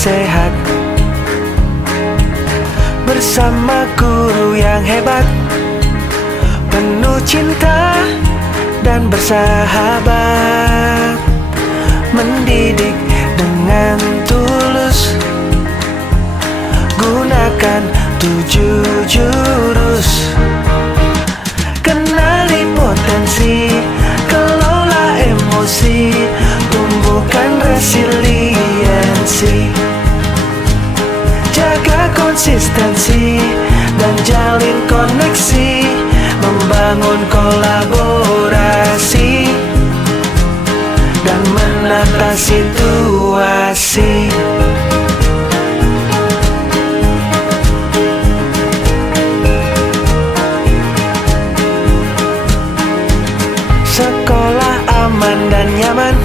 sehat bersama guru yang hebat, penuh cinta dan bersahabat, mendidik dengan tulus, gunakan 7 jurus. Kenali potensi, kelola emosi, tumbuhkan resiliensi, jaga konsistensi dan jalin koneksi, membangun kolaborasi dan menata situasi. Sekolah aman dan nyaman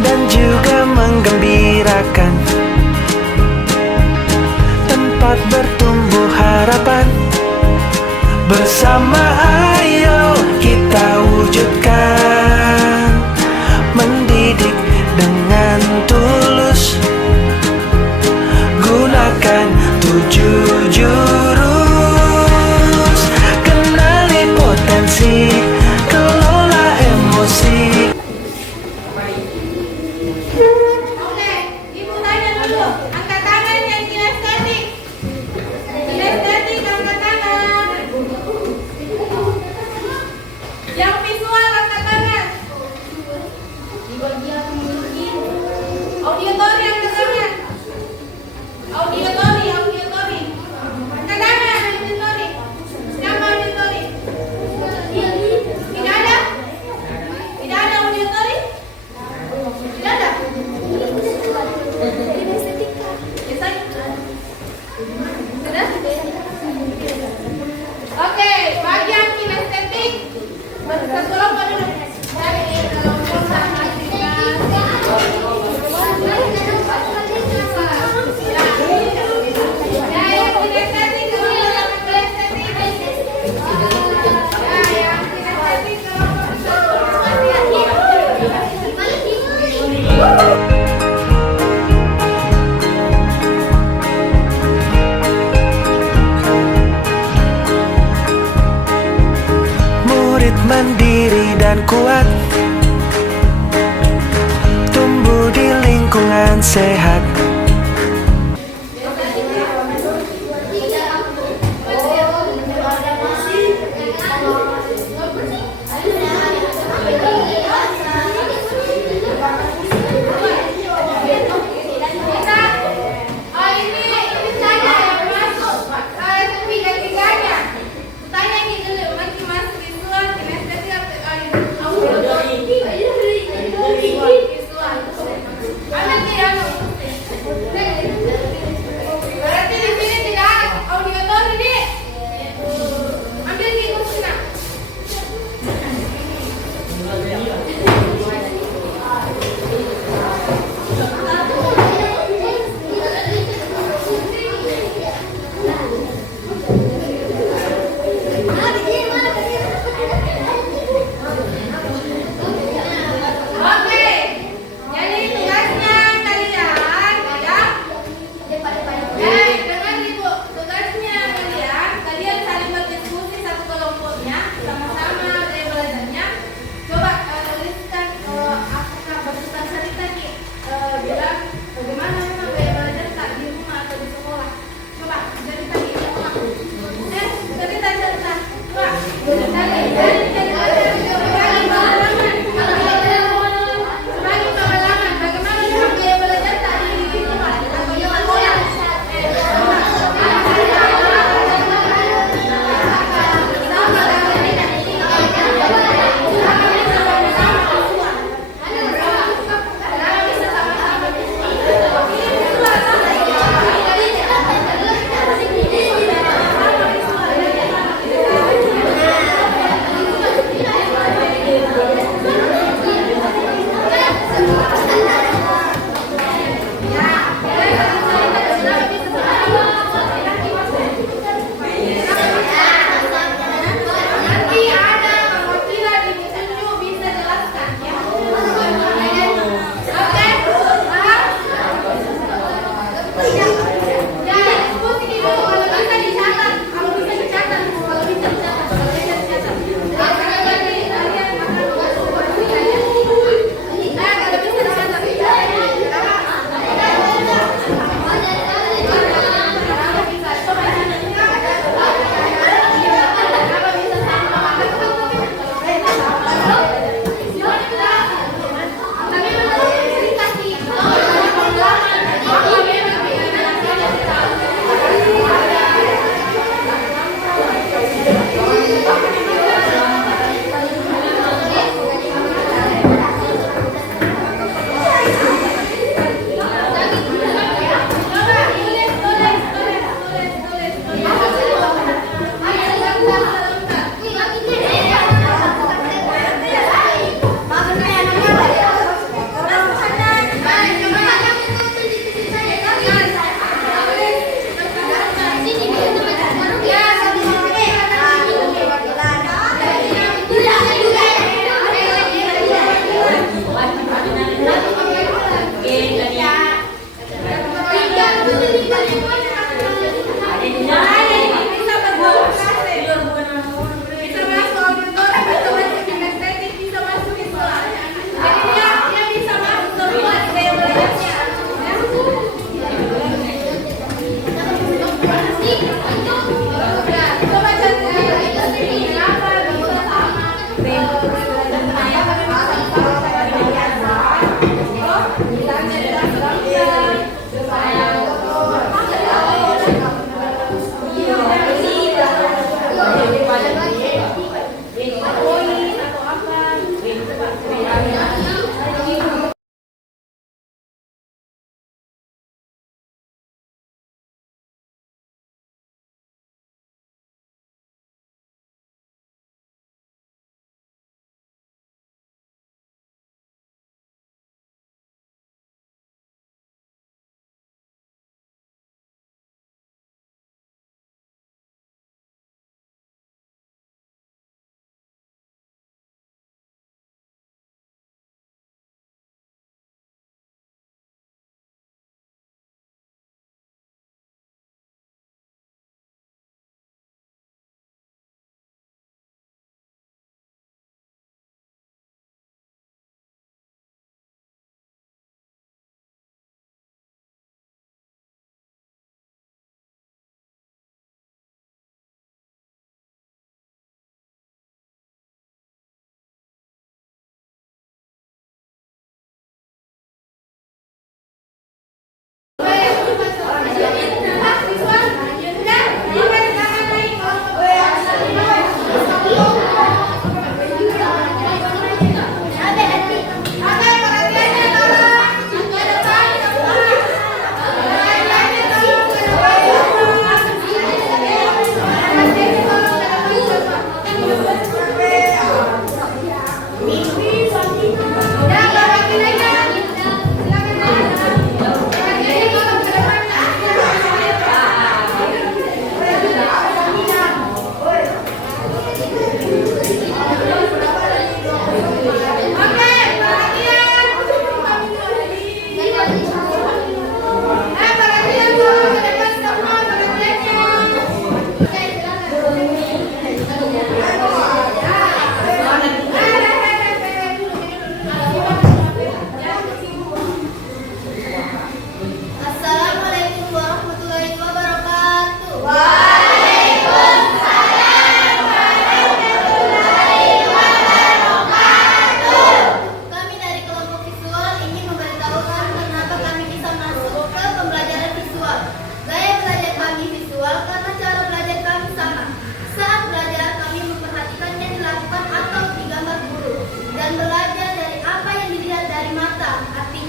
dan juga menggembirakan, tempat bertumbuh harapan. Bersama ayo kita wujudkan, mendidik dengan tulus, gunakan 7 jurus. Kenali potensi, kelola emosi,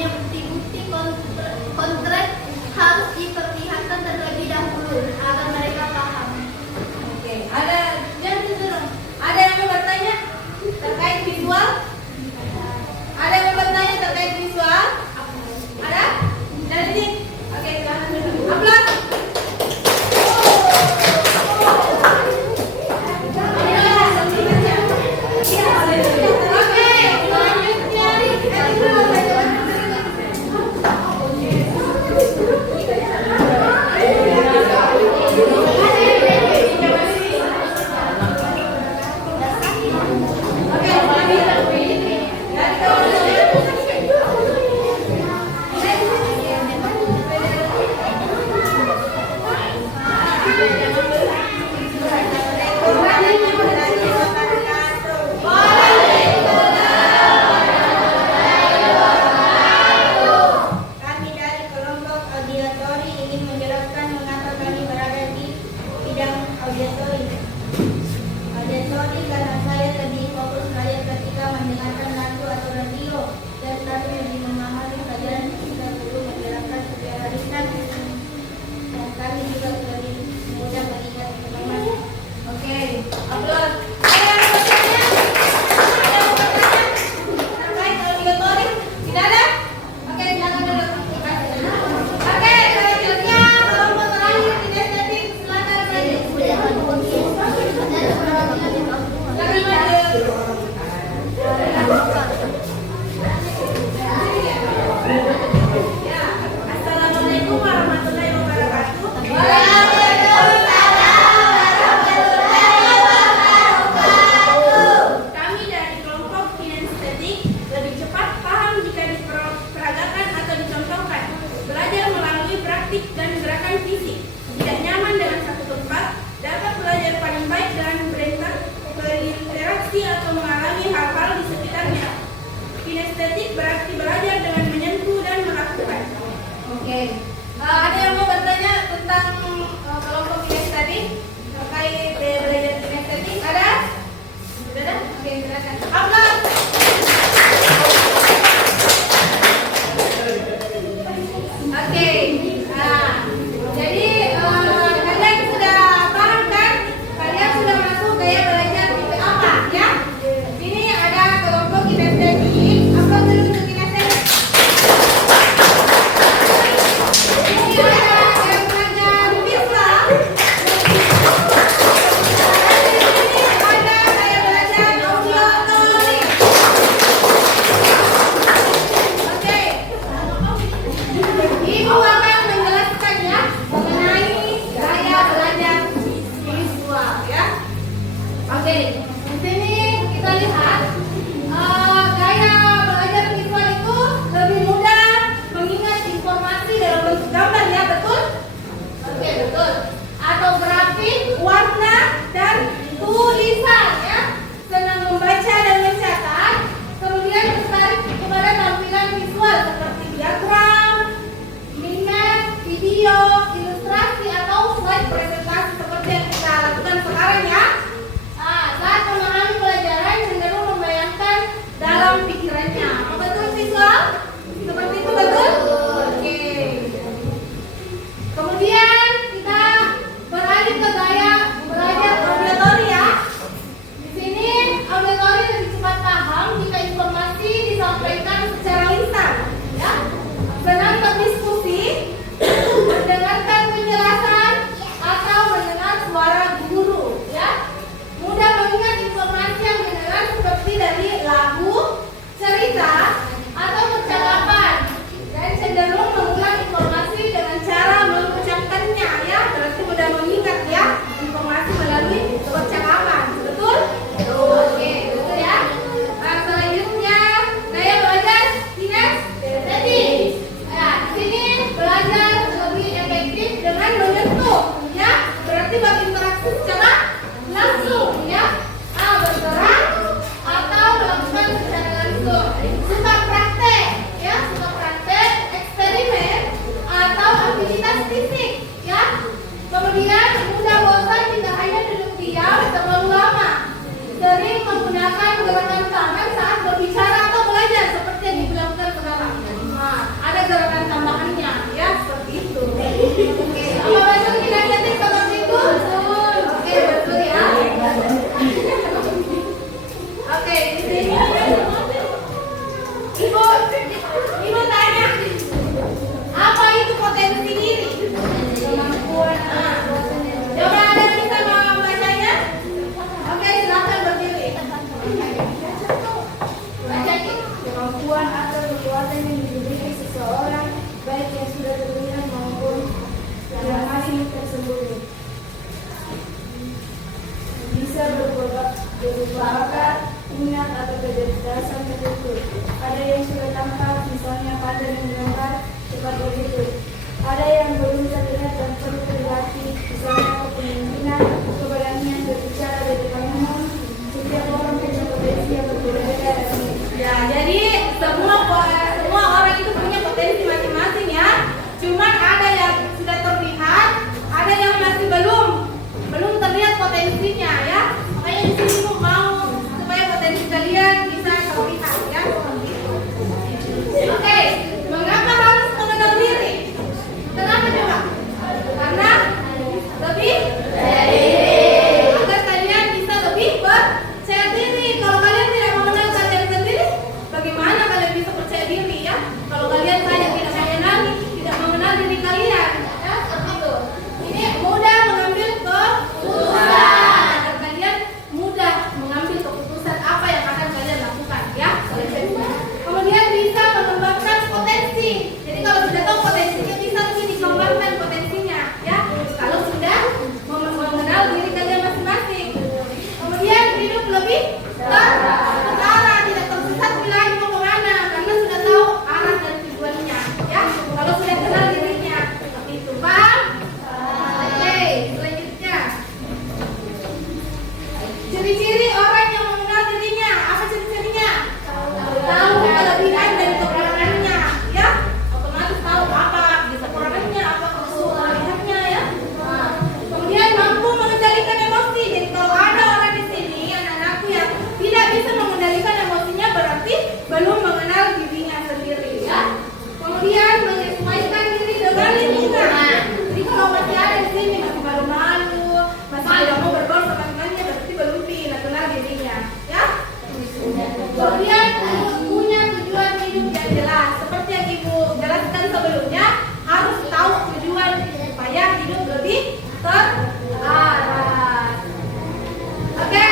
adanya bukti-bukti kontrak harus diperlihatkan terlebih dahulu agar mereka paham. Oke, ada yang mau bertanya terkait visual? Ada yang mau bertanya terkait visual? Ada? Dari sini? Oke, silakan dulu. Aplaus. Kami dari kelompok auditori ingin menjelaskan mengapa kami berada di bidang auditori. Auditori karena saya lebih fokus belajar ketika mendengarkan lagu atau radio, dan kami lebih memahami pelajaran ketika guru menjelaskan secara ringan, dan kami juga lebih mudah mengingat informasi. Oke, aplaus. Ada yang mau bertanya? Ada yang mau bertanya terkait auditori? Tidak ada? Oke, silakan dulu. Oke, selanjutnya kelompok terakhir kinestetik, silakan maju. Silakan maju. Ya, Assalamualaikum warahmatullahi wabarakatuh. Kami dari kelompok kinestetik lebih cepat paham jika diperagakan atau dicontohkan. Belajar melalui praktik dan gerakan fisik. Tidak nyaman dengan satu tempat, dapat belajar paling baik dengan berinteraksi atau mengalami hal-hal di sekitarnya. Kinestetik berarti belajar dengan menyentuh dan melakukan. Oke. Ada yang mau bertanya tentang kelompok kinestetik terkait belajar kinestetik? Ada? Sudah ada? Oke, silakan. Aplaus. Oke. Nah, jadi kalian sudah paham kan? Kalian sudah masuk gaya belajar tipe apa ya? Sini ada kelompok kinestetik. Aplaus dulu untuk kinestetik. Ini ada yang belajar visual. Ada saya belajar auditori. kekuatan yang dimiliki seseorang, baik yang sudah terlihat maupun yang masih tersembunyi. Bisa berupa bakat, minat atau kecerdasan tertentu. Ada yang sudah tampak, misalnya pandai menggambar cepat begitu. Ada yang belum terlihat dan perlu dilatih, misalnya kepemimpinan, keberanian berbicara di depan umum. Setiap orang punya potensi yang berbeda-beda dan unik. Ya, jadi semua orang itu punya potensi masing-masing ya. Cuman ada yang sudah terlihat, ada yang masih belum terlihat potensinya ya. Makanya di sini Bu mau supaya potensi kalian bisa terlihat ya. Oke, mengapa harus mengenal diri? Kenapa coba? Karena lebih agar kalian bisa lebih percaya diri. Kalau kalian tidak mengenal kalian sendiri, bagaimana kalian bisa percaya diri ya? Kalau kalian saja tidak mengenal diri kalian, ya seperti itu. Ini mudah mengambil keputusan. Agar kalian mudah mengambil keputusan apa yang akan kalian lakukan, ya. Kemudian bisa mengembangkan potensi. Jadi kalau sudah tahu potensinya, bisa lebih dikembangkan potensinya, ya. Kalau sudah mengenal diri kalian masing-masing. Kemudian hidup lebih terarah, tidak tersesat lagi mau kemana, karena sudah tahu arah dan tujuannya, ya. Kalau sudah kenal dirinya, seperti itu, paham? Oke, selanjutnya. Ciri-ciri orang yang mengenal dirinya, apa ciri-cirinya? Tahu kelebihan dan kekurangannya, ya. Otomatis tahu apa kekurangannya, apa kelebihannya, ya. Kemudian mampu mengendalikan emosi. Jadi kalau ada orang di sini, anak-anakku yang tidak bisa mengendalikan emosinya, berarti belum mengenal dirinya sendiri, ya. Kemudian menyesuaikan diri dengan lingkungan. Jadi kalau masih ada di sini masih malu-malu, masih tidak mau berbaur sama temannya, berarti belum kenal dirinya, ya. Kemudian punya tujuan hidup yang jelas. Seperti yang Ibu jelaskan sebelumnya, harus tahu tujuan supaya hidup lebih terarah. Oke.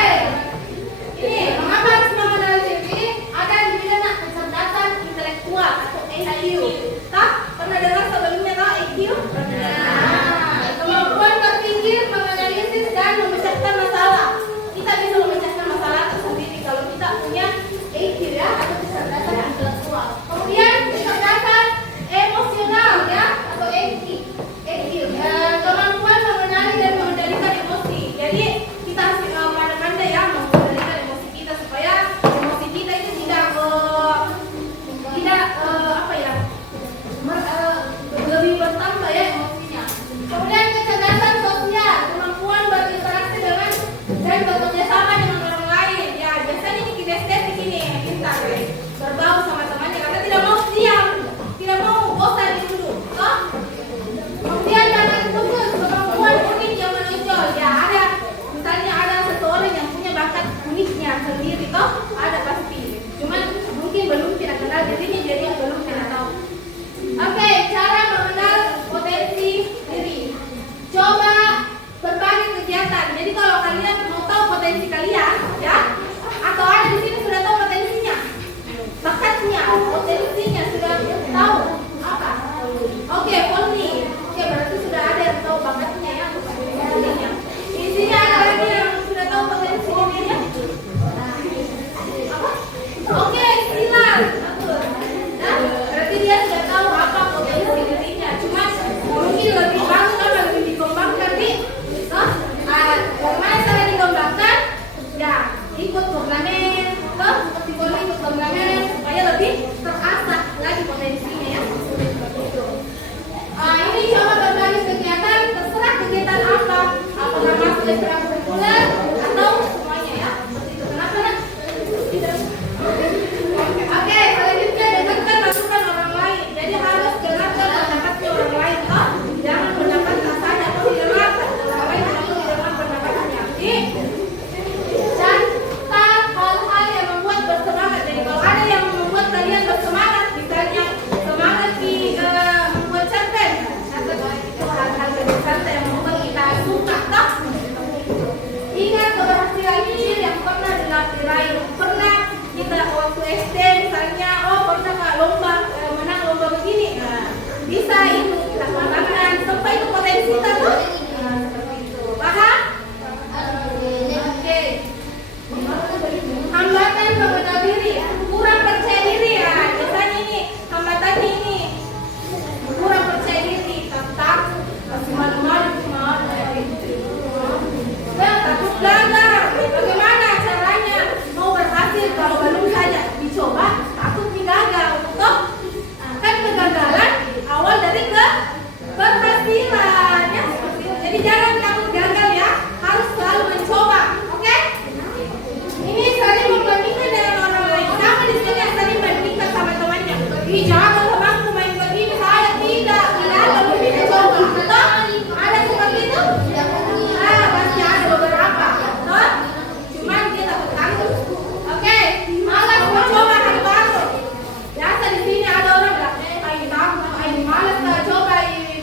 Ini mengapa harus mengenal diri? Ada yang dibilang kecerdasan intelektual atau IQ. Pernah dengar sebelumnya tahu IQ? Nah, kemampuan berpikir, menganalisis dan memecahkan masalah. Kita bisa memecahkan masalah tersendiri kalau kita punya IQ, ya, atau kecerdasan intelektual. Kemudian kecerdasan emosional, ya, atau EQ. Kemampuan mengenali dan mengendalikan emosi. Jadi kita harus pandai-pandai ya mengendalikan emosi kita supaya emosi kita itu tidak lebih bertambah ya emosinya. Kemudian kecerdasan sosial, kemampuan berinteraksi dengan dan bekerja sama dengan orang lain. Ya, biasanya ini kinestetik ini pintar ya. Berbau sama temannya karena tidak mau diam, tidak mau bosan duduk. Kemudian jangan fokus, kemampuan unik yang menonjol. Ya, ada misalnya ada seseorang yang punya bakat uniknya sendiri, toh ada pasti. Cuman mungkin belum tidak kenal dirinya, jadi belum tidak tahu. Oke, cara mengenal potensi diri. Coba berbagai kegiatan. Jadi kalau kalian mau tahu potensi kalian, ya, atau ada di sini sudah tahu potensinya, bakatnya, potensinya sudah tahu apa? Oke, Polri. Oke, berarti sudah ada yang tahu bakatnya ya, potensinya. Di sini ada lagi yang sudah tahu potensi dirinya. Apa? Oke, silat. Nah, berarti dia sudah tahu apa potensi dirinya. Cuma mungkin lebih bagus kan lebih dikembangkan nih. Bagaimana cara dikembangkan? Ya, ikut turnamen, seperti boleh ikut turnamen supaya lebih terasah lagi potensinya ya. Ini coba berbagai kegiatan, terserah kegiatan apa, apakah masuk ekstrakurikuler atau semuanya ya. Seperti itu. Kenapa nak? Oke, selanjutnya dengarkan masukan orang lain. Jadi harus dengarkan pendapatnya orang lain, toh jangan pendapat saja atau didengarkan. Orang lain harus didengar pendapatnya. Dan hal-hal yang membuat bersemangat. Jadi kalau ada yang membuat kalian bersemangat, misalnya semangat di membuat cerpen, itu hal-hal bersantai yang membuat kita suka, toh. Ingat keberhasilan kecil yang pernah diraih. Pernah kita waktu SD misalnya, pernah nggak lomba Ih, jangan temanku main begini, saya tidak. Tidak ada begini coba. Toh? Ada seperti itu? Ah, pasti ada beberapa. Toh? Cuman dia takut tanggung. Oke, malas mau coba hal baru. Biasa di sini ada orang bilang, malas coba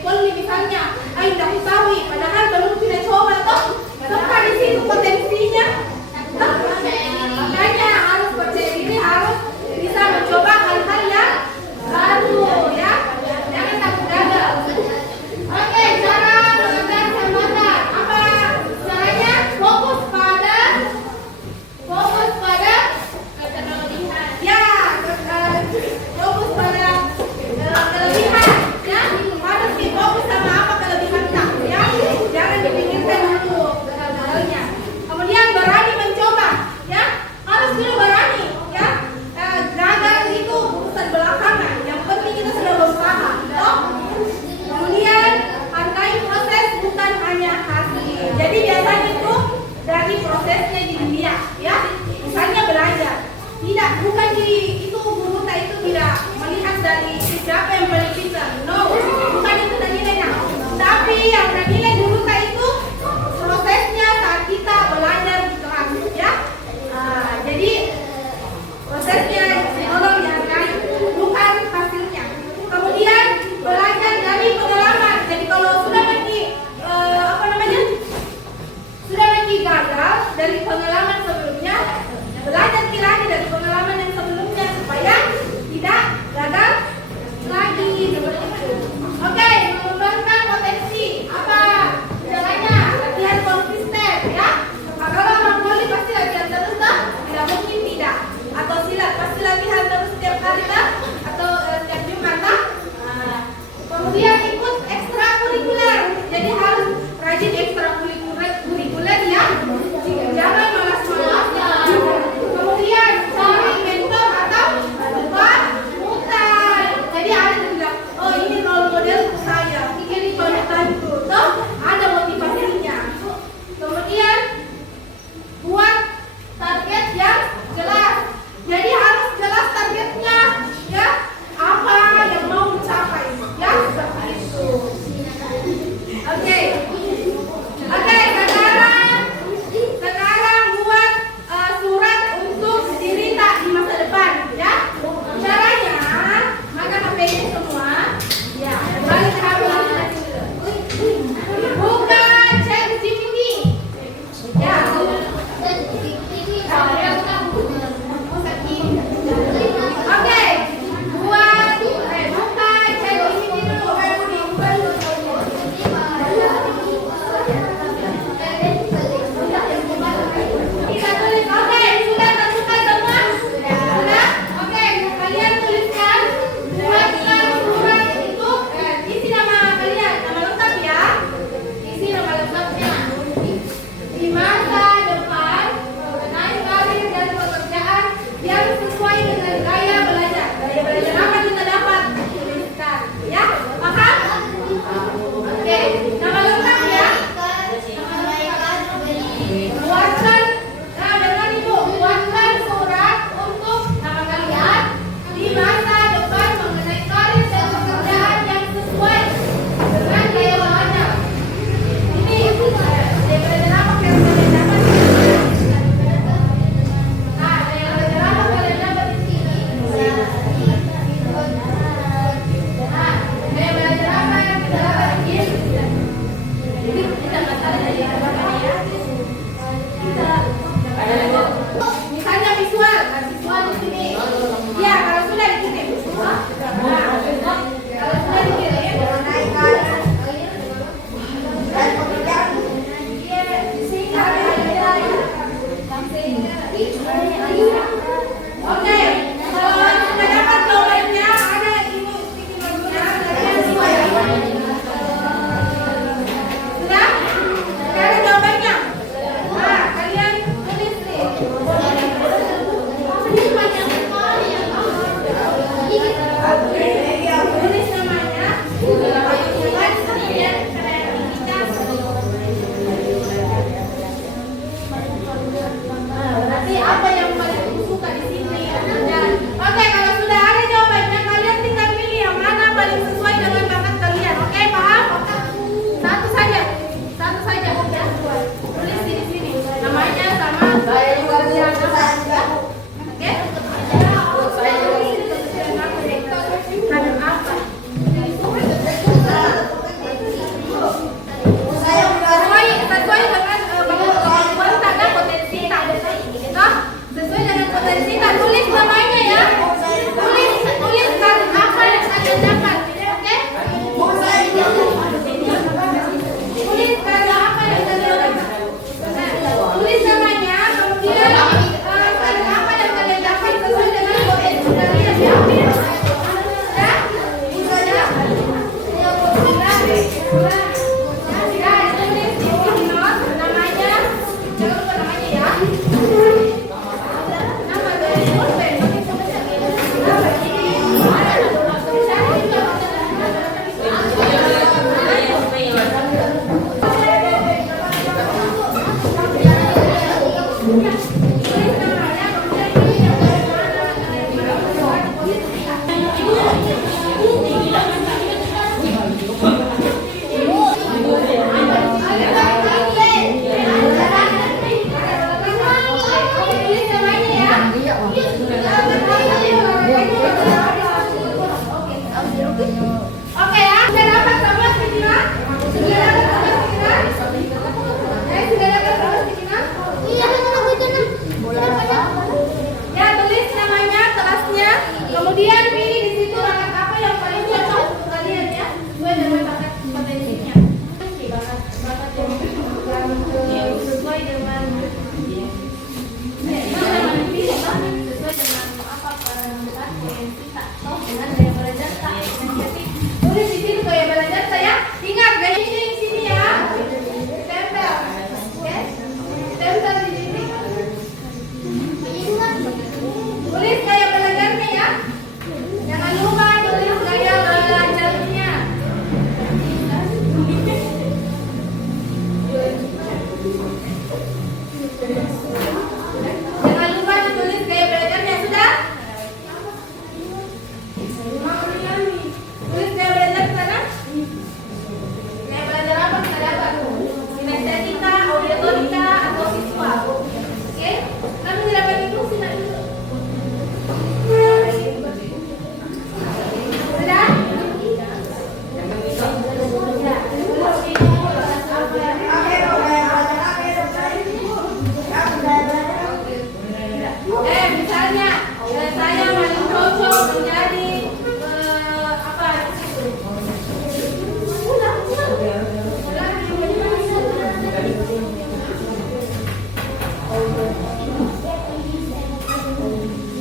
poli misalnya. Tidak tahu, padahal belum tidak coba toh. Toh di situ potensinya. Toh? Makanya harus percaya diri, harus bisa mencoba hal-hal yang baru ya. Jangan takut gagal. Oke, cara mengatasi hambatan. Apa caranya? Fokus pada kelebihan. Ya, fokus pada kelebihan ya. Harus fokus sama apa kelebihan kamu ya. Jangan dipikirkan dulu gagal-gagalnya. Kemudian berani mencoba ya. Harus dulu berani ya. Gagal itu urusan belakangan. Yang penting kita sudah berusaha. Toh? Kemudian hargai proses bukan hanya hasil. Jadi biasanya itu dari prosesnya dilihat ya. Misalnya belajar. Tidak, bukan itu guru itu tidak melihat dari siapa yang paling pintar. No, bukan itu nilainya. Tapi yang nilai guru itu prosesnya saat kita belajar di kelas ya. Jadi prosesnya tolong dihargai, bukan hasilnya. Kemudian belajar dari pengalaman. Jadi kalau sudah gagal dari pengalaman sebelumnya, belajar lagi dari pengalaman yang sebelumnya supaya tidak gagal lagi seperti itu. Oke, mengembangkan potensi. Apa dengan gaya belajar tak imajinatif. Tulis di situ gaya belajar saya. Ingat gaya ini di sini ya. Tempel. Oke? Tempel di sini. Tulis gaya belajarnya ya. Jangan lupa tulis gaya belajarnya. Jangan lupa ditulis gaya belajarnya, sudah? Tulis gaya belajar ke sana. Gaya belajar apa kita dapat? Kinestetika, audiotorika, atau visual. Oke? Kami tidak dapat itu, sudah itu. Sudah? Misalnya saya paling cocok menjadi apa?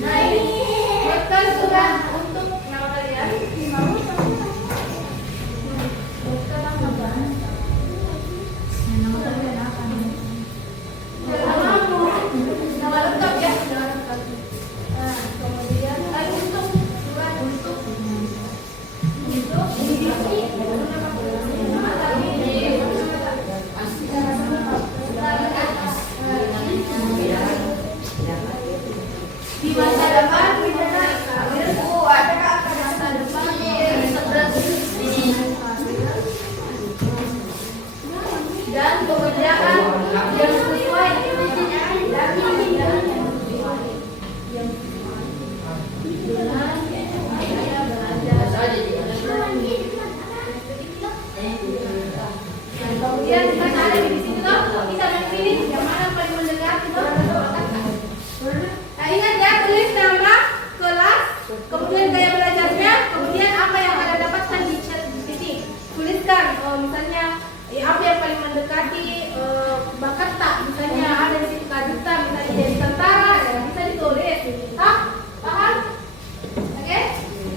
Nah ini betul sudah untuk nama kalian. Nama lengkap ya, nama lengkap. Nah, kemudian untuk surat untuk di masa depan dan pekerjaan yang sesuai kemudian kan ada di sini loh, kita memilih yang mana paling mendekati loh. Nah ingat ya, tulis nama kelas, kemudian gaya belajarnya, kemudian apa yang Anda dapatkan di sini. Tuliskan misalnya apa yang paling mendekati bakat tak, misalnya ada di situ kadita, misalnya jadi tentara, ya bisa ditulis. Paham? Oke?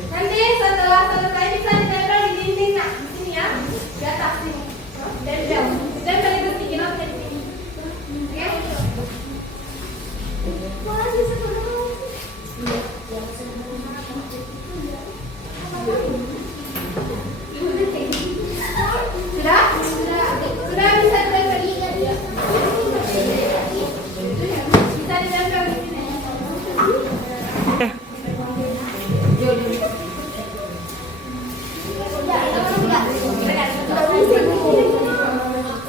Nanti setelah selesai bisa ditempel di dinding, nah di sini ya, di atas sini. Tempel itu tinggi notnya di sini. Oke? Sudah? Sudah bisa ditempel. Bisa ditempel di sini.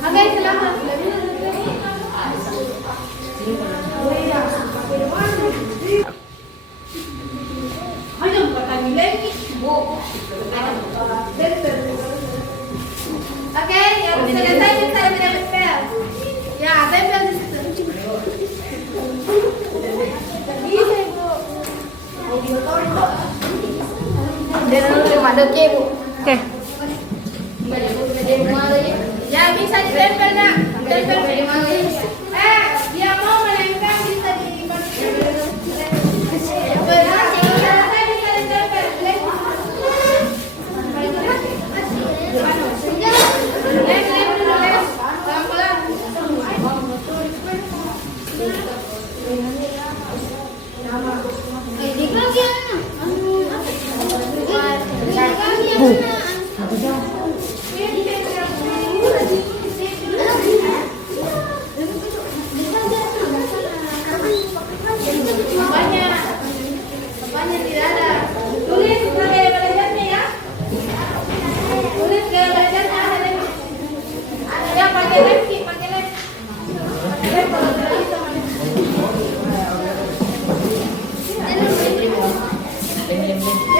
Oke, selamat. Ayo bertanya lagi. Oke, yang selesai bisa ditempel. Ya, tempel di situ. Bisa, Bu. Dan rumah deke, Bu. Oke. Ya, bisa ditempel, Nak. Tempel di mana? Dia mau menempel bisa dipakai. Bapaknya tidak ada. Tulis gaya belajarnya ya. Tulis gaya belajarnya ada lagi. Ya pakai lem, pakai lem. Pakai lem kalau tidak bisa.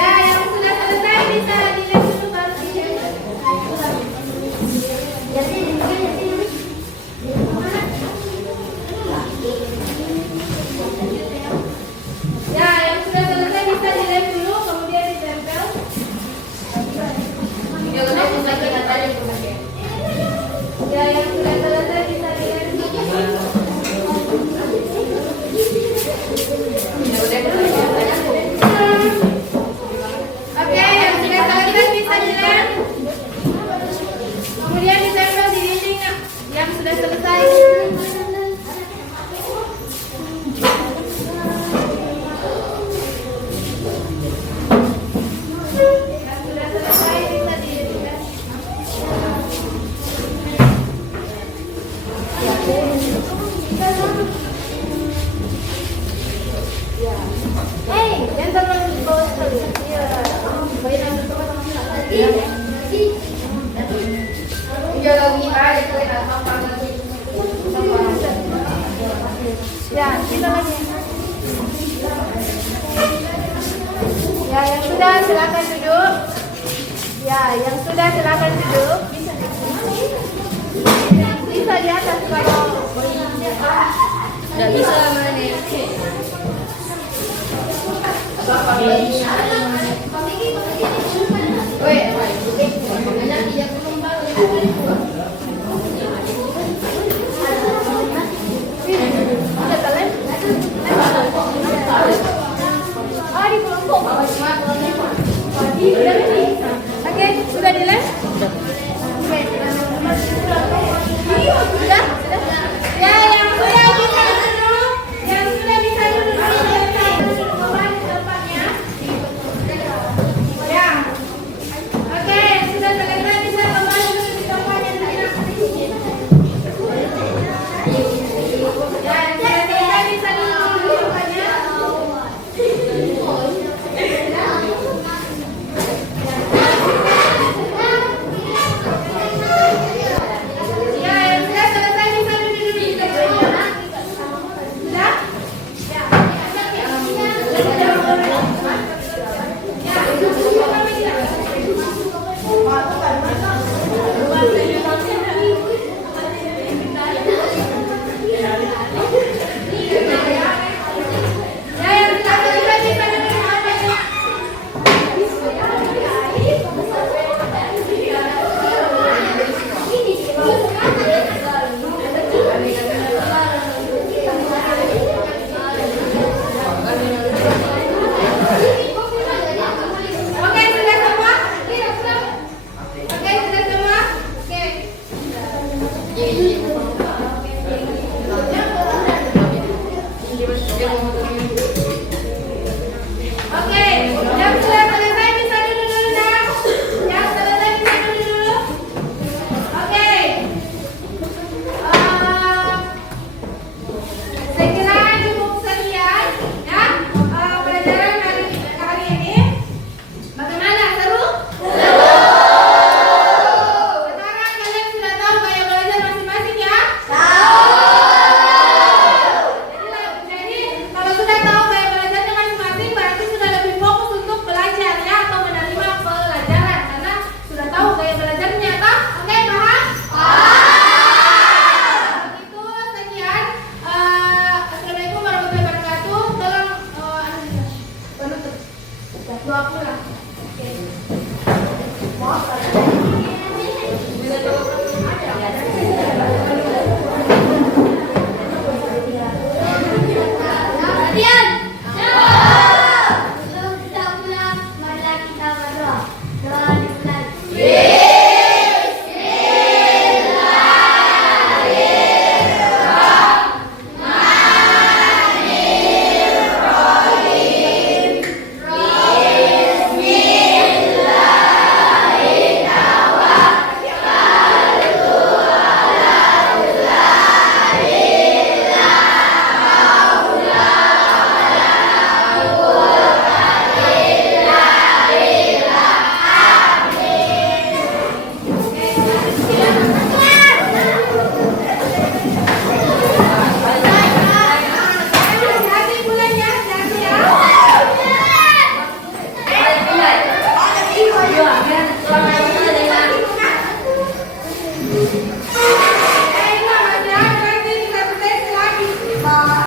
Ya, yang sudah selesai bisa dilem dulu. Ya, kita lagi. Ya, yang sudah silakan duduk. Ya, yang sudah silakan duduk. Bisa di atas kalau Tidak bisa mana?